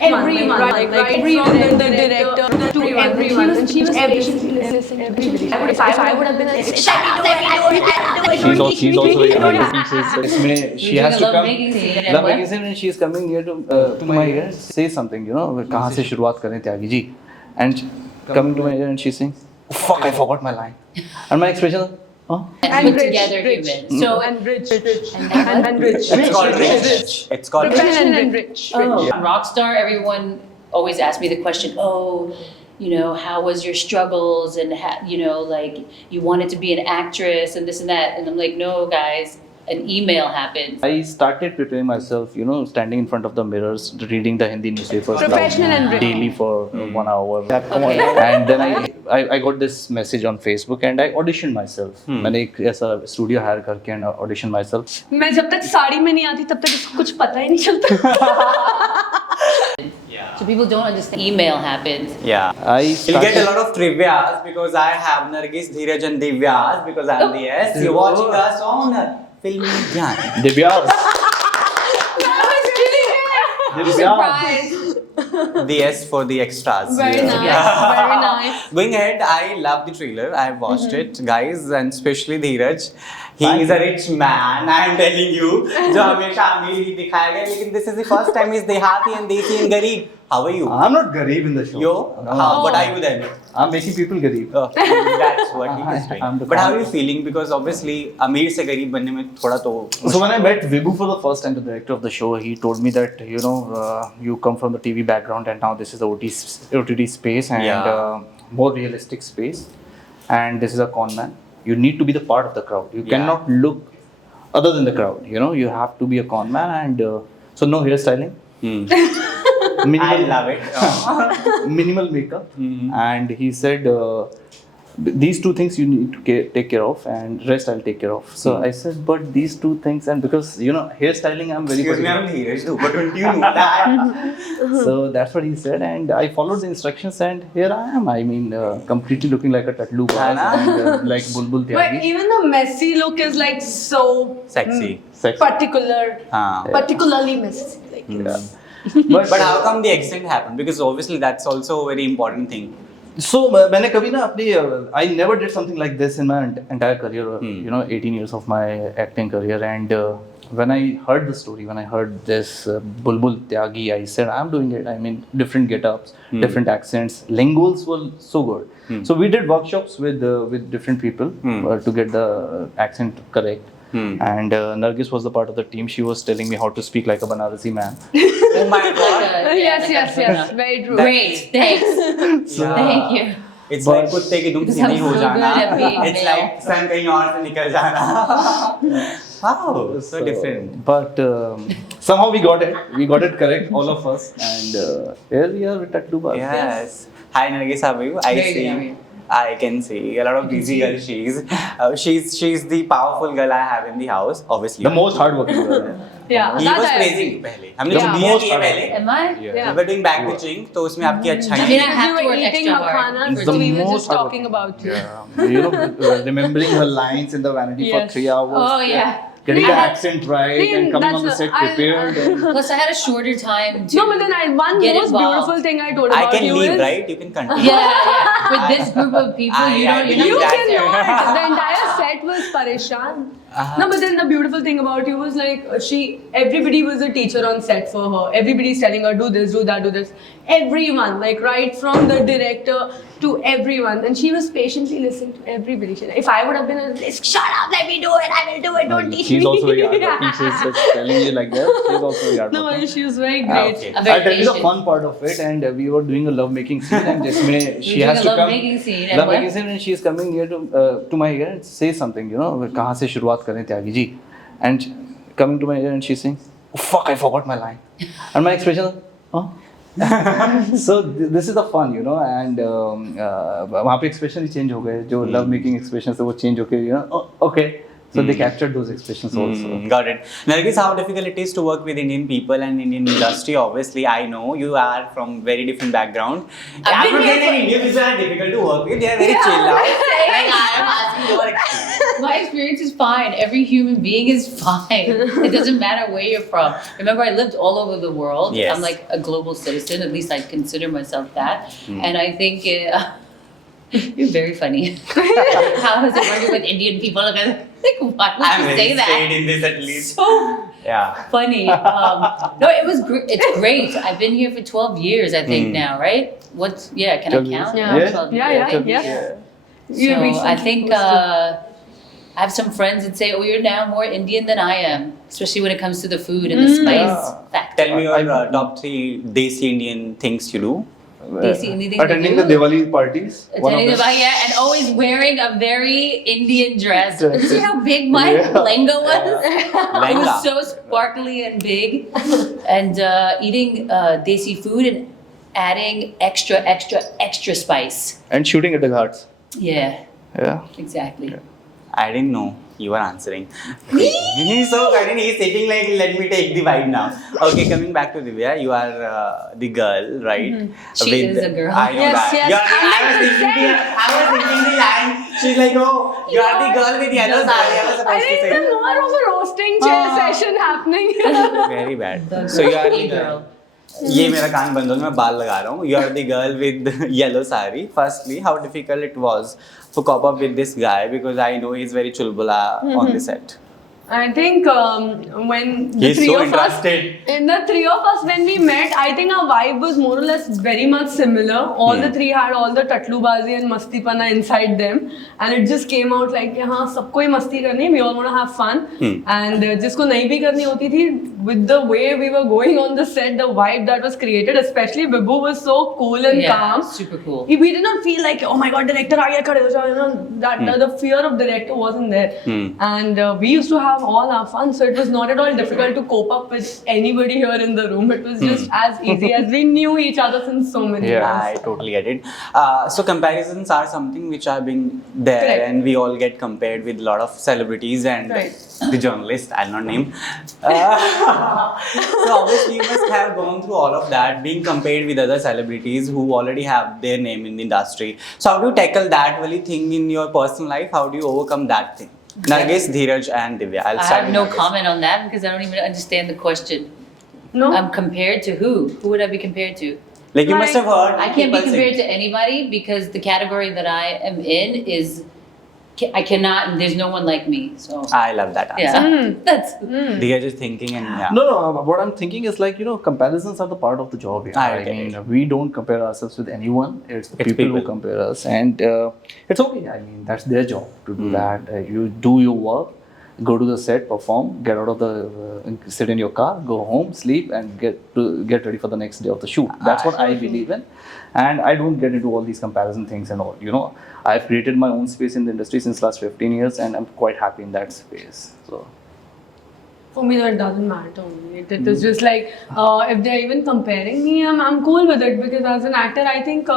everyone, like from the director to everyone, and she was patiently listening to everybody. If I would have been like, She's also very understanding. इसमें she has to come love making scene and she is coming near to my ear and say something, you know, कहाँ से शुरुआत करें Tyagi ji, and coming to my ear and she's saying, oh, fuck, I forgot my line, and my expression, huh? And together humans. So and rich. It's called rich. It's called Professional and rich. on Rockstar, everyone always asks me the question, oh, you know, how was your struggles and you know, like you wanted to be an actress and this and that, and I'm like, no guys, an email happened. I started preparing myself, you know, standing in front of the mirrors, reading the Hindi newspapers Professional and rich. daily for 1 hour. Okay. And then I got this message on Facebook and I auditioned myself. मैंने एक ऐसा studio hire करके and auditioned myself. मैं जब तक साड़ी में नहीं आती तब तक इसको कुछ पता ही नहीं चलता. So people don't understand. Email happened. Yeah. I You'll get a lot of trivias because I have Nargis, Dheeraj and Divya because I'm the S. You're watching us on Film Gyan. Divya. Surprise. The S for the extras. Very nice. Very nice. Going ahead, I love the trailer. I have watched it, guys, and especially Dheeraj. He is a rich man. I am telling you. जो हमेशा अमीर ही दिखाया गया, लेकिन this is the first time he's देहाती and desi and गरीब. How are you? I'm not Garib in the show. Yo, what are you then? I'm making people Garib. That's what he is doing. I'm the But how are you feeling? Because obviously, अमीर से गरीब बनने में थोड़ा तो. So when I met Vibhu for the first time, the director of the show, he told me that, you know, you come from the TV background and now this is the OTT space and more realistic space, and this is a con man. You need to be the part of the crowd. You cannot look other than the crowd. You know, you have to be a con man, and so no hairstyling. I love it. Minimal makeup. And he said, these two things you need to take care of, and rest I'll take care of. So I said, but these two things, and because, you know, hairstyling I'm very Excuse me, I'm Dheeraj Dhoopar. Don't you know that? So that's what he said, and I followed the instructions, and here I am. I mean, completely looking like a tatlu baz and like Bulbul But Tyagi. even the messy look is like so Sexy. particular. Particularly messy. Like, But how come the accent happened? Because obviously that's also a very important thing. So मैंने कभी ना अपनी I never did something like this in my entire career, you know, 18 years of my acting career, and when I heard the story, when I heard this Bulbul Tyagi, I said I'm doing it. I mean, different get-ups, different accents, linguals were so good. So we did workshops with different people to get the accent correct. And Nargis was the part of the team. She was telling me how to speak like a Banarasi man. Oh my god. yes. Very true. Great, thanks. Thank you. It's like कुत्ते की दुम सीधी हो so जाना. good at being It's male. like सन कहीं और से निकल जाना. Wow, so different. But somehow we got it. We got it correct, all of us. And here we are with Tatlu Baz. Yes. Hi Nargis, how are you? I Very see. good, how are you? I can see a lot of busy girl she's the powerful girl I have in the house, obviously. The most hardworking girl. Yeah. He that was I praising agree. you पहले. हमने Yeah. छुट्टियाँ की है पहले. Am I? Yeah. We were doing back pitching, तो उसमें आपकी अच्छाई. I mean, I have We to were work eating extra hard. makhanas, The so we were most just talking about you. Yeah. You know, remembering her lines in the vanity for Yes. 3 hours. Oh yeah. Getting I the had- accent right See, and coming on the that's set I- prepared. and Plus, I had a shorter time to. No, but then one Get most involved. beautiful thing I told I about can you leave, is right? You can continue. Yeah. With this group of people, I- you I don't. believe you that. cannot. The entire set was pareshan. No, but then the beautiful thing about you was like everybody was a teacher on set for her. Everybody's telling her do this, do that, do this. Everyone, like right from the director to everyone, and she was patiently listening to everybody. If I would have been like, shut up, let me do it, I will do it, don't teach she's me. also very hardworking. She's just telling you like that. She's also very No, hardworking. she was very great. Okay. I'm very I'll tell you the patient. fun part of it, and we were doing a love making scene, and जिसमें she doing has a to come. love-making scene, and Love what? making scene, and she's coming near to my ear and say something. You know, कहाँ से शुरुआत करें Tyagi ji, and coming to my ear and she's saying, oh, fuck, I forgot my line, and my expression, huh? So this is the fun, you know, and वहाँ पे expression ही change हो गए, जो love making expression से वो change हो गए, you know, oh, okay, So they captured those expressions also. Got it. Nargis, how difficult it is to work with Indian people and Indian industry? Obviously, I know you are from very different background. I'm not saying that Indian people are difficult to work with. They are very chill out. Like I am asking your experience. My experience is fine. Every human being is fine. It doesn't matter where you're from. Remember, I lived all over the world. Yes. I'm like a global citizen. At least I consider myself that. And I think you're very funny. How is it working with Indian people? Like, why would I'm you very say that? straight in this at least. So Yeah. funny. No, it was it's great. I've been here for 12 years, I think now, right? Can I 12 count? years. Yeah. 12 Yeah, years. yeah. So I recently think posted. I have some friends that say, "Oh, you're now more Indian than I am," especially when it comes to the food and the spice factor. Tell me your top 3 Desi Indian things you do. Desi Indian things Attending they the do? Diwali parties. One of Attending the them. yeah, and always wearing a very Indian dress. See how big my lehenga was? It Lehenga. was so sparkly and big. And eating desi food and adding extra spice. And shooting at the ghats. Yeah, Yeah. exactly. I didn't know you were answering. He's so funny. He's taking like, let me take the vibe now. Okay, coming back to Divya, you are the girl, right? She is a girl. I know Yes, that. yes. I was thinking the line. She's like, oh, you are the girl with yellow sari. I was I supposed to think say. there's more of a roasting chair session happening. Very bad. So you are the girl. ये मेरा कान बंद हो गया मैं बाल लगा रहा हूँ. You are the girl with yellow sari. Firstly, how difficult it was to cope up with this guy because I know he's very chulbula on the set. I think when the He's three so of interested. us, when we met, I think our vibe was more or less very much similar. All the three had all the tatlubazi and mastipana inside them, and it just came out like, हाँ सबको ही मस्ती करनी है. We all want to have fun, and जिसको नहीं भी करनी होती थी, with the way we were going on the set, the vibe that was created, especially Bibu was so cool and calm. Super cool. We did not feel like, oh my god, director आ गया खड़े हो जाओ, you know, that the fear of director wasn't there, and we used to have all our fun, so it was not at all difficult to cope up with anybody here in the room. It was just as easy as we knew each other since so many Yeah. years. I totally get it. So comparisons are something which have been there, Correct. and we all get compared with a lot of celebrities and Right. the journalist. I'll not name. So obviously you must have gone through all of that, being compared with other celebrities who already have their name in the industry. So how do you tackle that very thing in your personal life? How do you overcome that thing? Nargis, Dheeraj, and Divya. I'll I start have with no Nargis. comment on that because I don't even understand the question. No, I'm compared to who? Who would I be compared to? Like you must have heard. I can't be people compared say- to anybody because the category that I am in is I cannot. There's no one like me. So I love that answer. yeah, that's Dheeraj is thinking and yeah. No, what I'm thinking is like, comparisons are the part of the job. Yeah. I get it. We don't compare ourselves with anyone. It's the It's people who people. compare us. And it's okay. I mean, that's their job to do that. You do your work, go to the set, perform, get out of the, sit in your car, go home, sleep, and get ready for the next day of the shoot. That's what I believe in. And I don't get into all these comparison things and all. I've created my own space in the industry since last 15 years, and I'm quite happy in that space. So. for me that doesn't matter. It is just like if they're even comparing me, I'm cool with it because as an actor, I think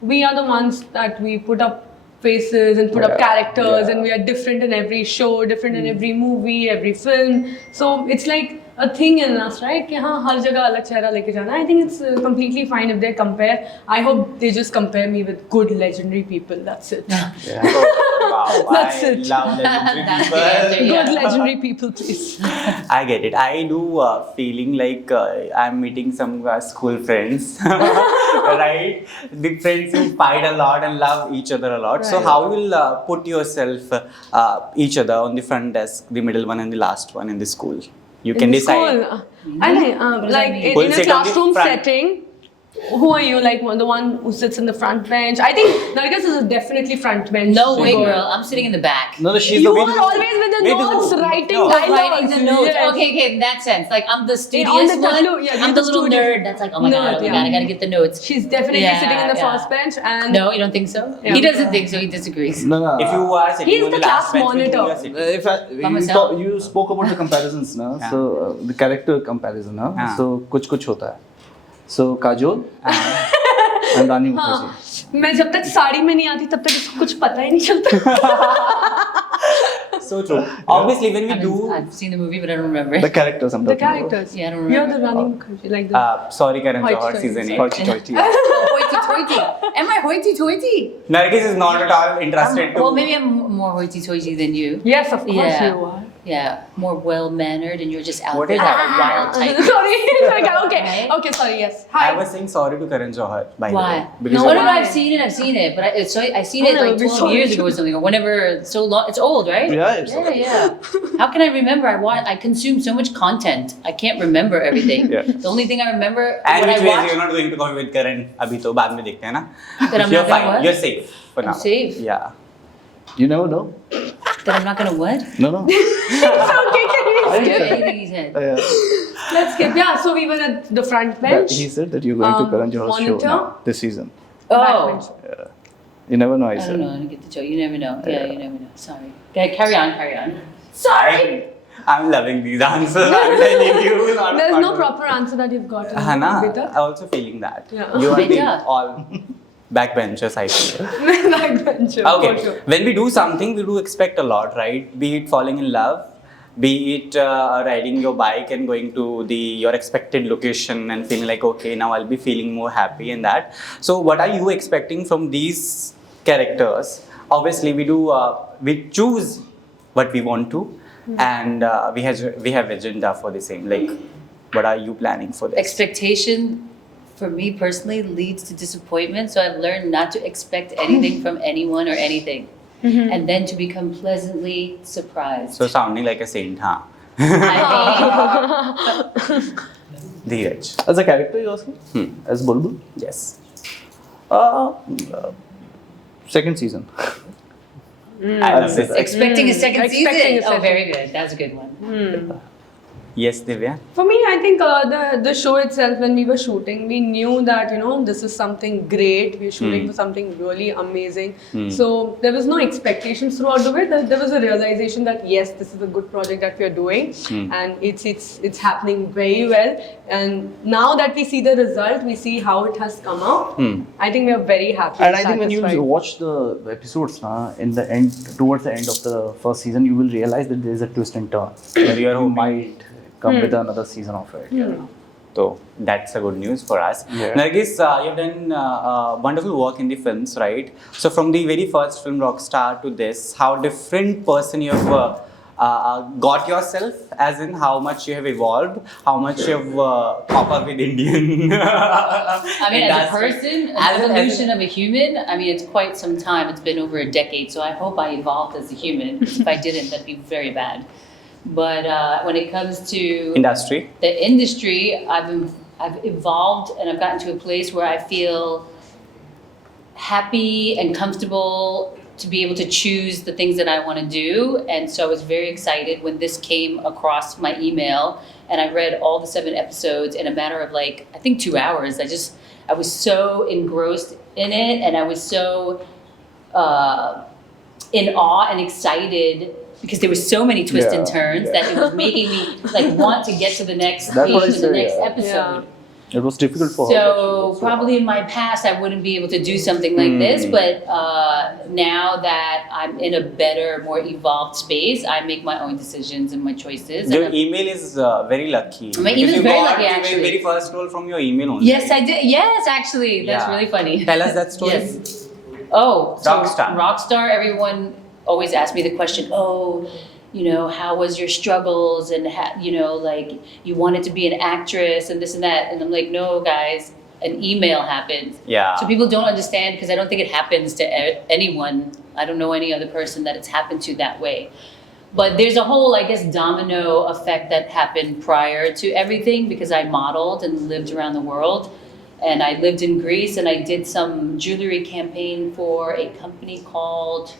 we are the ones that we put up faces and put up characters, and we are different in every show, different in every movie, every film. So it's like a thing in us, right? कि हाँ हर जगह अलग चेहरा लेके जाना. I think it's completely fine if they compare. I hope they just compare me with good legendary people. That's it. Wow, That's I it. love legendary That's the people. answer, yeah. Good legendary people, please. I get it. I do feeling like I'm meeting some school friends, right? The friends who fight a lot and love each other a lot. So Right. how you will put yourself each other on the front desk, the middle one and the last one in the school? You can In decide. school, I think, What does like that mean? in Who'll a sit on the classroom front? setting, who are you? Like the one who sits in the front bench? I think Nargis is definitely front bench. no way, girl. girl. I'm sitting in the back. No, she's You the are always with the With notes, who? writing No. dialogues. Writing the notes. Yes. Okay, in that sense. Like I'm the on studious the one. tableau, yeah, I'm you're the the little studious. nerd that's like, oh my god, Nerd, oh my yeah. god, I gotta get the notes. She's definitely Yeah, sitting in the yeah. first bench, and No, you don't think so? Yeah. He doesn't think so. He disagrees. No. If you are sitting He's on the the last class bench, with who monitor. you are sitting? By myself. You spoke about the comparisons, na? Yeah. So the character comparison, na? Yeah. So कुछ होता है. So Kajol and Rani Mukherjee. मैं जब तक साड़ी में नहीं आती तब तक इसको कुछ पता ही नहीं चलता. So true. Obviously, when we do. I've seen the movie, but I don't remember The it. characters I'm The talking about. characters. Yeah, I don't remember. You're the running like the. Sorry, Karan Hoity Johar, toity. season 8. Hoity-toity. Hoity-toity. Am I hoity-toity? Nargis is not at all interested to. Well, maybe I'm more hoity-toity than you. Yes, of course Yeah. you are. Yeah, more well-mannered, and you're just out What there is like that? a wild type. Sorry. Okay. Right? Okay. Sorry. Yes. I Hi. was saying sorry to Karan Johar, by the way. Why? Because No, of- no, Why? I've seen it, but I've seen it Oh, no, like be 12 sorry. years ago or something, or whenever. So long, it's old, right? Yeah, it's old. Yeah. How can I remember? I consume so much content. I can't remember everything. Yeah. The only thing I remember And what I which ways watched. you're not going to coffee with Karan? अभी तो बाद में देखते हैं ना. That I'm You're not gonna fine. what? You're safe for I'm now. safe? Yeah. You never know. That I'm not gonna what? No, no. Okay. Can we skip? Anything he said. Let's skip. Yeah. So we were at the front bench. He said that you're going to Karan Johar's show monitor. now, this season. Backbench. Oh. You never know, I I said. don't know. I don't get the joke. You never know. Yeah, you never know. Sorry. Okay, carry on. Sorry. I'm loving these answers. I'm telling you. Not There's no fun. proper answer that you've gotten. Hana, Bitter? I'm also feeling that. Yeah. You are being Bitter. all backbenchers, I feel. Backbencher. For Okay, sure. when we do something, we do expect a lot, right? Be it falling in love, be it riding your bike and going to your expected location and feeling like, okay, now I'll be feeling more happy and that. So what are you expecting from these characters? Obviously, we choose what we want to, and we have agenda for the same. Like, what are you planning for this? Expectation, for me personally, leads to disappointment. So I've learned not to expect anything from anyone or anything, and then to become pleasantly surprised. So sounding like a saint, huh? I Dheeraj. As a character, you're asking? As Bulbul? Yes. Second season. I love this. mean, expecting a second Expecting season. a second. Oh, very good. That's a good one. Yes, Divya. For me, I think the show itself, when we were shooting, we knew that this is something great. We're shooting for something really amazing. So there was no expectations throughout the way. There was a realization that yes, this is a good project that we are doing, and it's happening very well. And now that we see the result, we see how it has come out. I think we are very happy. And I think when you satisfied. watch the episodes in the end, towards the end of the first season, you will realize that there is a twist and turn. Where you are You hoping. might come with another season of it. So that's a good news for us. Yeah. Nargis, you've done wonderful work in the films, right? So from the very first film Rockstar to this, how different person you have got yourself, as in how much you have evolved, how much you have caught up with Indian. I mean, as a industry. person, an As evolution of a human, I mean, it's quite some time. It's been over a decade. So I hope I evolved as a human. If I didn't, that'd be very bad. But when it comes to industry. the industry, I've evolved and I've gotten to a place where I feel happy and comfortable to be able to choose the things that I want to do. And so I was very excited when this came across my email and I read all the 7 episodes in a matter of like, I think 2 hours. I was so engrossed in it and I was so in awe and excited because there were so many twists and turns that it was making me like want to get to the next That's what I page to the said, next yeah. episode. It was difficult for her. So probably in my past I wouldn't be able to do something like this, but now that I'm in a better, more evolved space, I make my own decisions and my choices. Your And email is very lucky. My Because email is you very got lucky, your actually. very first role from your email only. yes, I did. Yes, actually, that's Yeah. really funny. Tell us that story. Yes. Oh, so Rockstar. Rockstar, everyone always asks me the question, how was your struggles and, like you wanted to be an actress and this and that. And I'm like, no, guys, an email happened. Yeah. So people don't understand because I don't think it happens to anyone. I don't know any other person that it's happened to that way. But there's a whole, I guess, domino effect that happened prior to everything because I modeled and lived around the world. And I lived in Greece and I did some jewelry campaign for a company called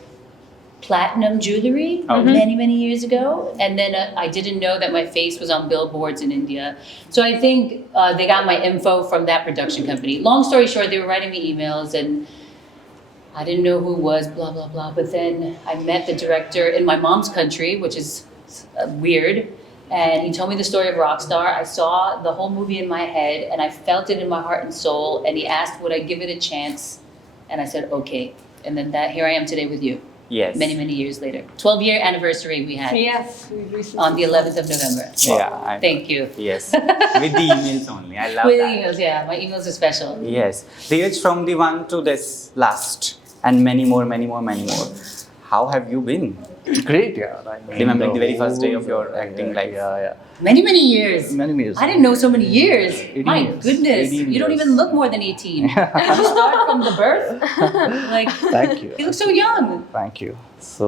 Platinum Jewelry many, many years ago. And then I didn't know that my face was on billboards in India. So I think they got my info from that production company. Long story short, they were writing me emails and I didn't know who it was, blah, blah, blah. But then I met the director in my mom's country, which is weird. And he told me the story of Rockstar. I saw the whole movie in my head and I felt it in my heart and soul. And he asked, would I give it a chance? And I said, okay. And then here I am today with you. Yes. Many years later. 12-year anniversary we had Yes. we recently- on the 11th of November. Yeah. Thank you. Yes. With the emails only. I love With that. emails, yeah. My emails are special. Yes. Dheeraj, from the one to this last, and many more. How have you been? Great, yeah. I mean, Remembering the very first day of whole- your acting life. Yeah. Many years. Many years. I didn't know so many years. 18 My years. goodness. 18 You don't years. even look more than 18. Did you start from the birth? Like, Thank you. you look so young. Thank you. So,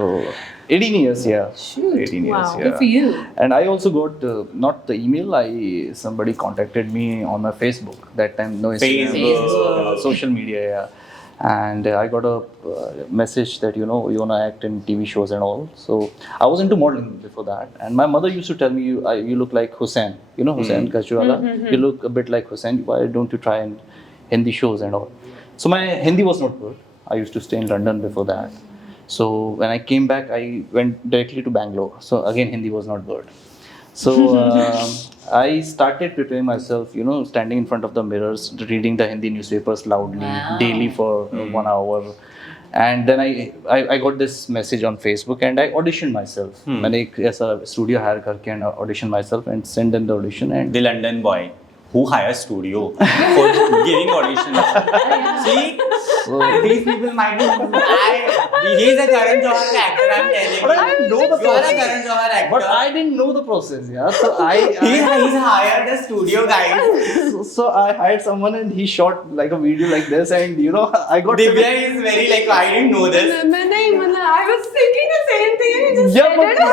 18 years, yeah. Shoot. 18 years, Wow. yeah. Good for you. And I also got not the email. Somebody contacted me on my Facebook that time. No Instagram, Facebook. social media, yeah. And I got a message that you wanna act in TV shows and all. So I was into modeling before that, and my mother used to tell me, you look like Hussain. You know Hussain Kachurala. You look a bit like Hussain. Why don't you try in Hindi shows and all? So my Hindi was not good. I used to stay in London before that. So when I came back, I went directly to Bangalore. So again, Hindi was not good. So I started preparing myself, standing in front of the mirrors, reading the Hindi newspapers loudly, Wow. daily for 1 hour. And then I got this message on Facebook and I auditioned myself. मैंने एक ऐसा studio hire करके and auditioned myself and sent in the audition and The London boy who hires studio for giving auditions. See, these people might be. He's a Karan Johar actor. I'm telling you. But I didn't know the You are a process. Karan Johar actor. But I didn't know the process, yeah. So He's hired a studio guy. so I hired someone and he shot like a video like this and I got Divya is very like, I didn't know this. I was thinking the same thing and you just Yeah, said but- it.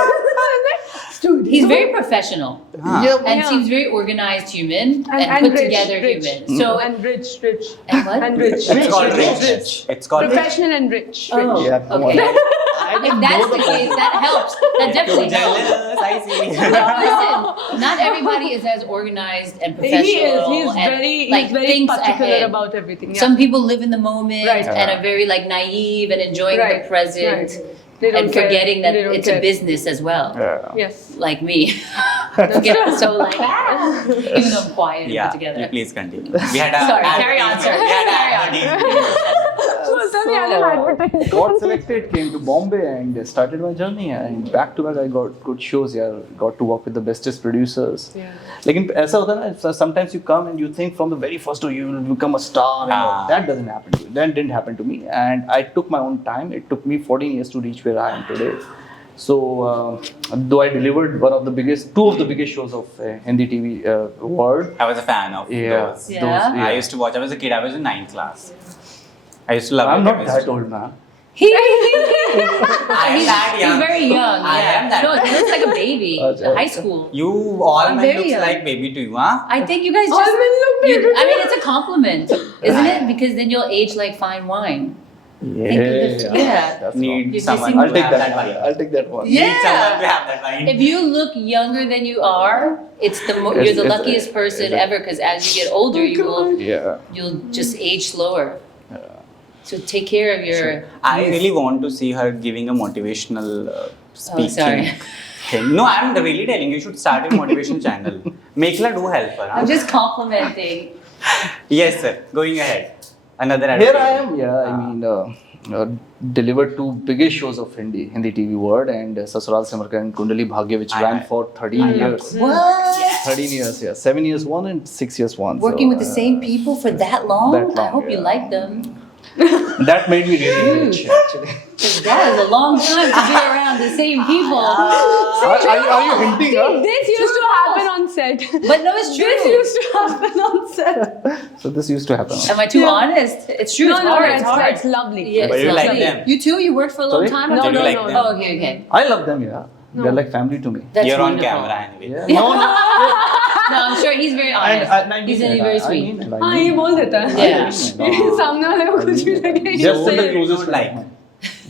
He's very professional Yeah, and Yeah. seems very organized human and, And put rich, together rich. human. So, and rich. and what? And rich. It's called rich. It's called rich. Professional and rich. Oh, Yeah, come on. okay. I If didn't that's know the case, that helps. That definitely helps. Jealous, I see. No, listen, not everybody is as organized and professional. He is. He's and, very, like, he's very thinks particular ahead. about everything. Yeah. Some people live in the moment Right. and are very like naive and enjoying Right, the present right. They don't and care. forgetting that They don't it's a care. business as well. Yeah. Yes. Like me. Don't get so like, even though I'm quiet and Yeah, put together. you please continue. We had a Sorry, carry on, sir. We had Carry a on. Got selected, came to Bombay and started my journey. And back to back, I got good shows. Yeah, got to work with the bestest producers. Yeah. Like ऐसा होता है ना, sometimes you come and you think from the very first day you will become a star. And all. Ah. That doesn't happen to you. That didn't happen to me. And I took my own time. It took me 14 years to reach where I am today. So, though I delivered two of the biggest shows of Hindi TV world. I was a fan of those. Yeah. I used to watch. I was a kid. I was in 9th class. I used to love I'm it. not I was- that old, man. He, I am that young. he's very young. I yeah. am that. No, he looks like a baby. Okay. High school. You all I'm men very looks young. like baby to you, huh? I think you guys All just. men look you- baby. I mean, it's a compliment, isn't it? Because then you'll age like fine wine. Yeah. Yeah. That's Need You're someone kissing- I'll to take have that. that one. wine. I'll take that one. Yeah. Need someone to have that wine. If you look younger than you are, you're the It's- luckiest person ever. Because as you get older, Yeah. you'll just age slower. So take care of your. I really want to see her giving a motivational speaking sorry. thing. No, I'm really telling you, you should start a motivation channel. Make her do help her. I'm Huh? just complimenting. Yes, sir. Going ahead. Another Here I advertisement. am. Yeah, I mean, delivered two biggest shows of Hindi TV world and Sasural Simarka and Kundali Bhagya, which ran for 13 years. What? 13 years, yeah. 7 years one and 6 years one. Working So, with the same people for that long? that long, I hope you yeah. like them. That made me really rich, actually. Because that is a long time to be around the same people. Are you hinting? Huh? This used to happen on set. But no, it's true. This used to happen on set. So this used to happen. Am I too honest? It's true. No, it's no, hard. it's, It's hard. it's lovely. Yeah, But it's you like lovely. them? You too? You worked for a long Sorry? time? No, Do you no, like no, them? no. Oh, okay, okay. I love them, yeah. They're like family to me. That's You're on wonderful. camera anyway. Yeah. No, no. No, I'm sure he's very And honest. I He's mean, very I sweet. mean, I हाँ mean. ये बोल देता है Yeah. सामने वाले को कुछ भी लगे Just Who in the you closest don't like?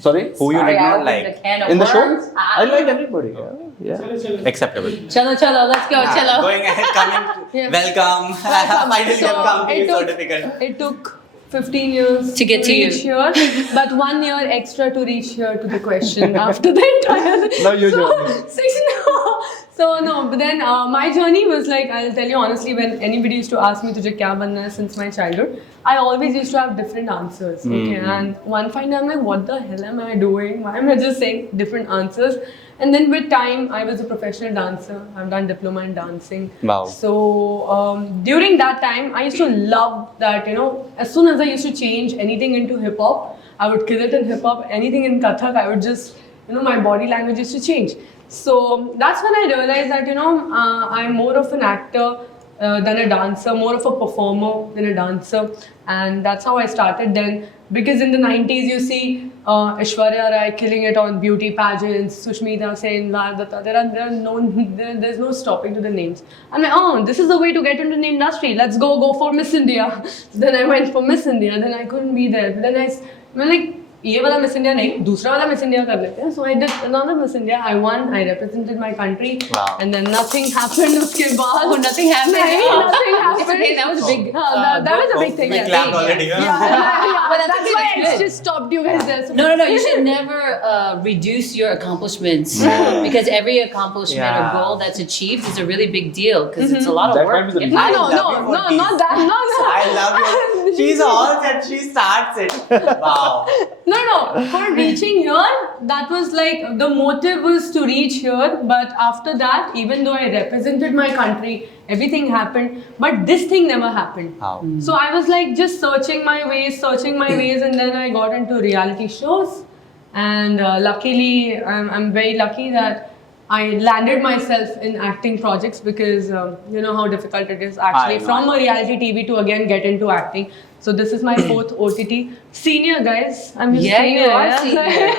Sorry? Who you Sorry, did I not opened like? the can of In the show? worms. I like everybody. Yeah. Acceptable. Chalo, chalo, let's go, chalo. Going ahead, coming. Yeah. Welcome. Finally, So, have come to it you. So took- difficult. It took 15 years To get to you. reach here, but 1 year extra to reach here to the question after the entire. Now your so, journey. So no, but then my journey was like, I'll tell you honestly, when anybody used to ask me tujhe kya banna hai since my childhood, I always used to have different answers. Okay, and one fine day I'm like, what the hell am I doing? Why am I just saying different answers? And then with time, I was a professional dancer. I've done diploma in dancing. Wow. So during that time, I used to love that, as soon as I used to change anything into hip hop, I would kill it in hip hop. Anything in Kathak, I would just, my body language used to change. So that's when I realized that, I'm more of an actor than a dancer, more of a performer than a dancer. And that's how I started then. Because in the 90s, you see Aishwarya Rai killing it on beauty pageants, Sushmita Sen, Vardhata. There's no stopping to the names. I'm like, oh, this is the way to get into the industry. Let's go for Miss India. Then I went for Miss India. Then I couldn't be there. Then I'm like, ये वाला Miss India नहीं, दूसरा वाला Miss India कर लेते हैं. So I did another Miss India. I won. I represented my country. Wow. And then nothing happened. उसके बाद Oh, nothing happened. Nothing happened. It's okay, that was a big. That was a big thing. We Yeah. clapped already. But that's That's why good. I just stopped you guys there. So No. You should never reduce your accomplishments because every accomplishment Yeah. or goal that's achieved is a really big deal because it's a lot of That work. might be the to get No, done. no, love no, you no, for not this. that. No. I love you. She's all that she starts it. Wow. No. For reaching here, that was like the motive was to reach here. But after that, even though I represented my country, everything happened. But this thing never happened. Wow. So I was like just searching my ways, and then I got into reality shows. And luckily, I'm very lucky that I landed myself in acting projects because you know how difficult it is actually I know. from a reality TV to again get into acting. So this is my fourth OTT. Senior guys, I'm just Yeah, senior. you are yeah. senior.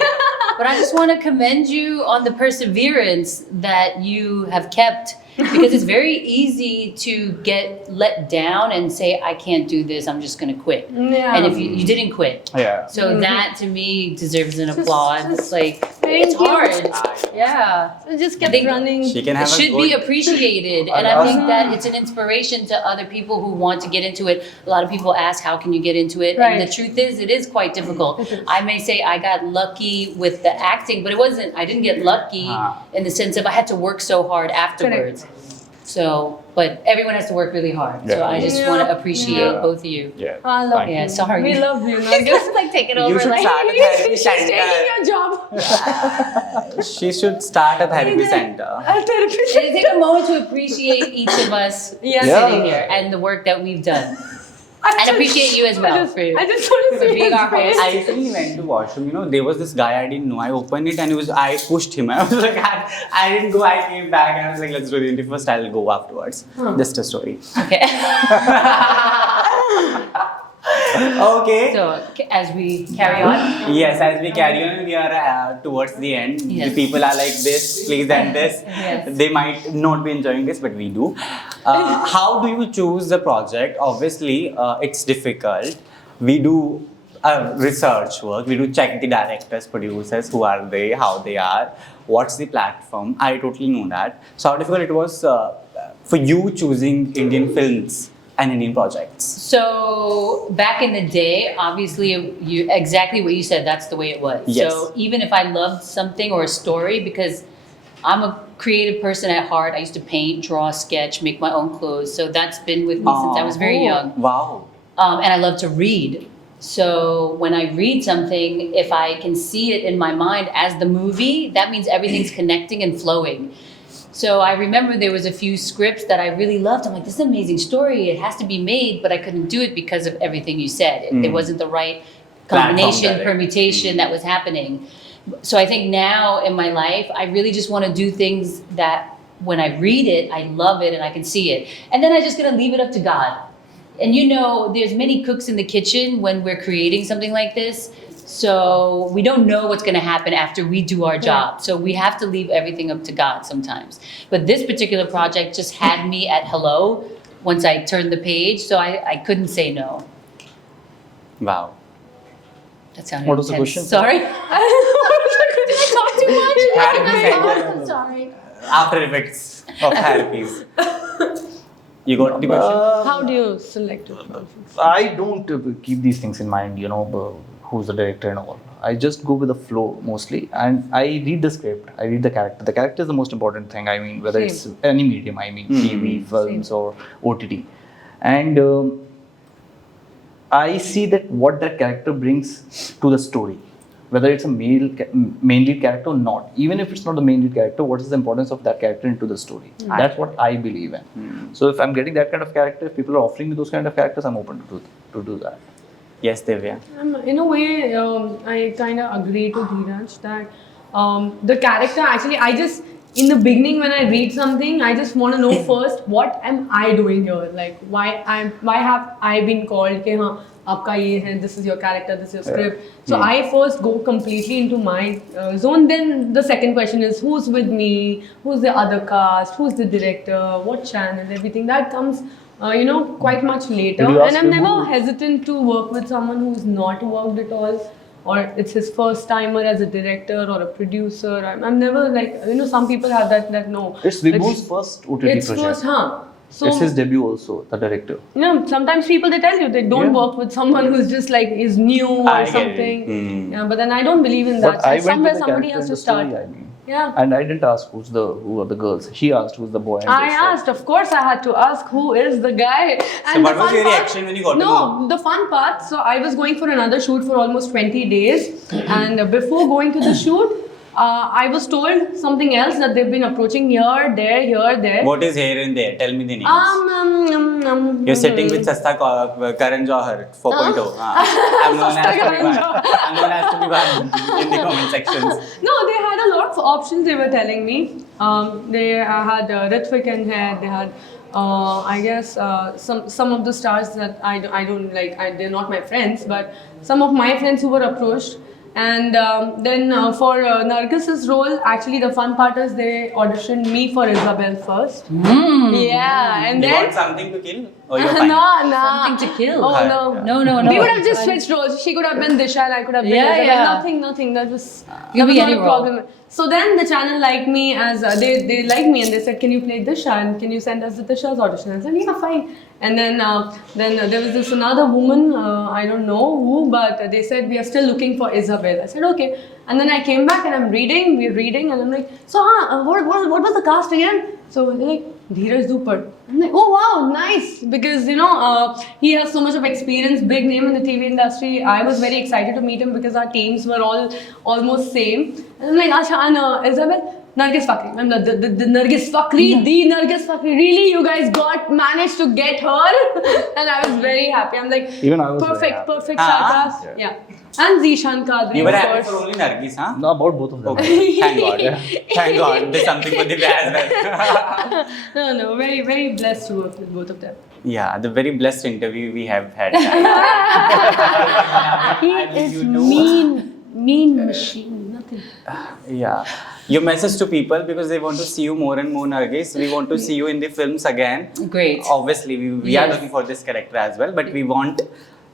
But I just want to commend you on the perseverance that you have kept because it's very easy to get let down and say, I can't do this, I'm just going to quit. Yeah. And if you didn't quit. Yeah. So that to me deserves an Just- applause. just It's like, thank it's you. hard. Yeah. So just I kept think running. She can It have should a be good... appreciated. And I think that it's an inspiration to other people who want to get into it. A lot of people ask, how can you get into it? Right. And the truth is, it is quite difficult. It is. I may say I got lucky with the acting, but I didn't get lucky in the sense of I had to work so hard afterwards. So, but everyone has to work really hard. So Yeah. I just Yeah. want to appreciate Yeah. both of you. Yeah. I love Thank you. Yeah, sorry. We love you. He's Nargis. just like taking over. You should like, start a therapy She's taking center. your job. She should start a therapy center. A therapy And take a moment to appreciate each of us Yes. sitting here and the work that we've done. And appreciate you as well for I just want to for see being his our face. host. I recently went to washroom. You know, there was this guy I didn't know. I opened it and I pushed him. I was like, I didn't go. I came back and I was like, let's do the interview first. I'll go afterwards. Just a story. Okay. Okay. So as we carry on. Yes, as we carry on, we are towards the end. Yes. The people are like this, please end this. Yes. They might not be enjoying this, but we do. How do you choose the project? Obviously, it's difficult. We do research work. We do check the directors, producers, who are they, how they are, what's the platform. I totally know that. So how difficult it was for you choosing Indian films and Indian projects? So back in the day, obviously, you exactly what you said. That's the way it was. Yes. So even if I loved something or a story, because I'm a creative person at heart, I used to paint, draw, sketch, make my own clothes. So that's been with me since I was very young. Wow. And I love to read. So when I read something, if I can see it in my mind as the movie, that means everything's connecting and flowing. So I remember there was a few scripts that I really loved. I'm like, this is an amazing story. It has to be made, but I couldn't do it because of everything you said. It wasn't the right combination, Platform, permutation that was happening. So I think now in my life, I really just want to do things that when I read it, I love it and I can see it. And then I just gonna leave it up to God. And you know, there's many cooks in the kitchen when we're creating something like this. So we don't know what's going to happen after we do our job. So we have to leave everything up to God sometimes. But this particular project just had me at hello once I turned the page. So I couldn't say no. Wow. That sounded What was the intense. question? Sorry. Did I talk too much? Therapy center. I'm sorry. After effects of therapies. You got the question? How do you select it? I don't keep these things in mind, who's the director and all. I just go with the flow mostly, and I read the script. I read the character. The character is the most important thing. I mean, whether it's any medium. I mean, TV, films, or OTT, and I see that what that character brings to the story. Whether it's a main lead character or not, even if it's not the main lead character, what is the importance of that character into the story? That's what I believe in. So if I'm getting that kind of character, if people are offering me those kind of characters, I'm open to do that. Yes, Divya. In a way, I kind of agree to Dheeraj that the character actually, in the beginning when I read something, I just want to know first what am I doing here? Like why have I been called? Ke, haan, aapka ye hai, this is your character, this is your script. So I first go completely into my zone. Then the second question is who's with me, who's the other cast, who's the director, what channel, everything that comes. Quite much later, and I'm never hesitant to work with someone who's not worked at all, or it's his first timer as a director or a producer. I'm never like, some people have that no. It's Vibhu's first OTT It's project. first, huh? So, it's his debut also, the director. Sometimes people they tell you they don't work with someone who's just like is new or I get it. something. Yeah, but then I don't believe in that. But I went Somewhere with the somebody character has in to the story, start. I mean. Yeah. And I didn't ask who are the girls. She asked who's the boy. And I they said- asked, of course, I had to ask who is the guy. And what the was fun your part- reaction when you got to No, know? the fun part. So I was going for another shoot for almost 20 days, and before going to the shoot, I was told something else that they've been approaching here, there. What is here and there? Tell me the names. You're sitting with Sasta Karan Johar 4.0. I'm known as to be banned in the comment sections. No, they had a lot of options. They were telling me. They had Ritvik and Head. They had, I guess, some of the stars that I don't like. They're not my friends, but some of my friends who were approached. And then for Nargis's role, actually the fun part is they auditioned me for Isabel first. Yeah, and You then want something to kill? Or you're fine? no. Something to kill. Oh no. No. We would have just switched roles. She could have been Disha and I could have been Yeah, Isabel. yeah. Nothing. That was You could be not any a role. problem. So then the channel liked me as they liked me and they said, can you play Disha and can you send us the Disha's audition? I said, yeah, fine. And then there was this another woman, I don't know who, but they said we are still looking for Isabel. I said okay. And then I came back and we're reading, and I'm like, so what was the cast again? So they're like, Dheeraj Dhoopar. I'm like, oh wow, nice, because he has so much of experience, big name in the TV industry. I was very excited to meet him because our teams were all almost same. And I'm like, Asha, and Isabel. Nargis Fakhri. I'm the Nargis Fakhri, the Nargis Fakhri. Really, you guys managed to get her, and I was very happy. I'm like, Even I was very perfect happy. Sarkas. Yeah. And Zishan Kadri, You were of happy course. for only Nargis, huh? No, about both of them. Okay, thank God. Thank God. There's something for Divya as well. No, very, very blessed to work with both of them. Yeah, the very blessed interview we have had. He is mean machine, nothing. Yeah. Your message to people, because they want to see you more and more, Nargis. We want to see you in the films again. Great. Obviously, we are looking for this character as well, but we want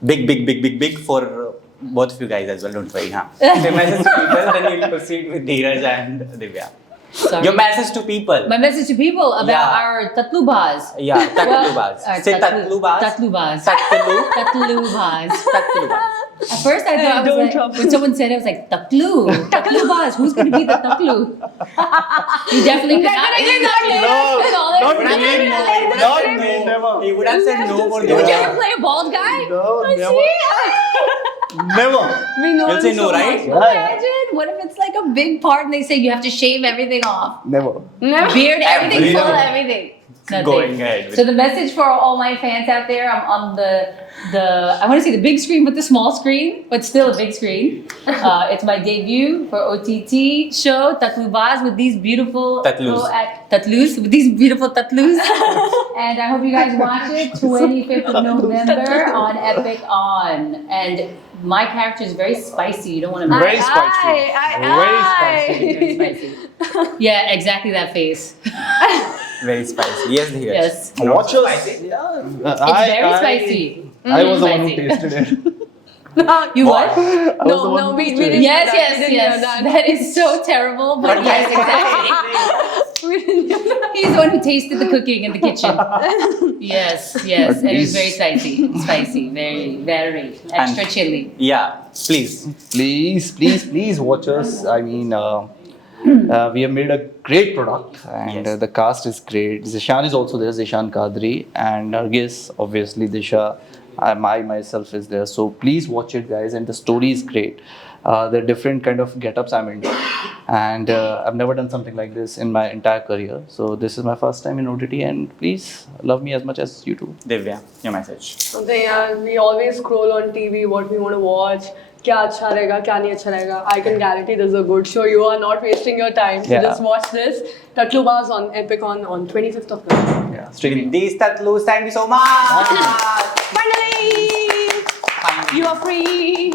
big for both of you guys as well. Don't worry, huh? So message to people, then we'll proceed with Dheeraj and Divya. Sorry. Your message to people. My message to people about Yeah. our tatlubas. Yeah, tatlubas. Say tatlubas. Tatlubas. Tatlu. Tatlubas. Tatlubas. At first I thought Don't I was trouble. like, when someone said it, I was like, tatlubas. Who's going to be the taklu? You definitely could not. Not Would have me, said no. Not me, never. He would have said no for Would you Divya. ever play a bald guy? No, I never. see. Never. We know You'll him say no, so right? much. Imagine, what if it's like a big part and they say you have to shave everything off? Never. Never. Beard, everything, full, Everything. everything. Nothing. Going ahead with So the message for all my fans out there, I'm on the I want to say the big screen, but the small screen, but still a big screen. It's my debut for OTT show Tatlubas with these beautiful Tatlus. Tatlus with these beautiful tatlus, and I hope you guys watch it 25th of November on Epic On. And my character is very spicy. You don't want to miss Very it. spicy. Very spicy. Very spicy. Yeah, exactly that face. very spicy. Yes, Dheeraj. Yes. Watch us. Spicy? Yeah. It's very spicy. I was the one who Spicy. tasted it. You what? I was the one No, who we tasted didn't. it. Yes, We didn't hear yes. that. That is so terrible, but yes, exactly. He's the one who tasted the cooking in the kitchen. Yes, yes. But And it was please- very spicy. Very, very. Extra And- chili. Yeah, please. Please watch us. I mean, we have made a great product, and Yes. the cast is great. Zishan is also there, Zishan Kadri, and Nargis, obviously Disha. I myself is there. So please watch it, guys. And the story is great. There are different kind of get-ups I'm into, and I've never done something like this in my entire career. So this is my first time in OTT, and please love me as much as you do. Divya, your message. Something, we always scroll on TV what we want to watch. क्या अच्छा रहेगा क्या नहीं अच्छा रहेगा. I can guarantee this is a good show. You are not wasting your time. So Yeah. just watch this. Taklubaz on Epic on 25th of November. Yeah, streaming. These tatlus, thank you so much. Finally, you are free.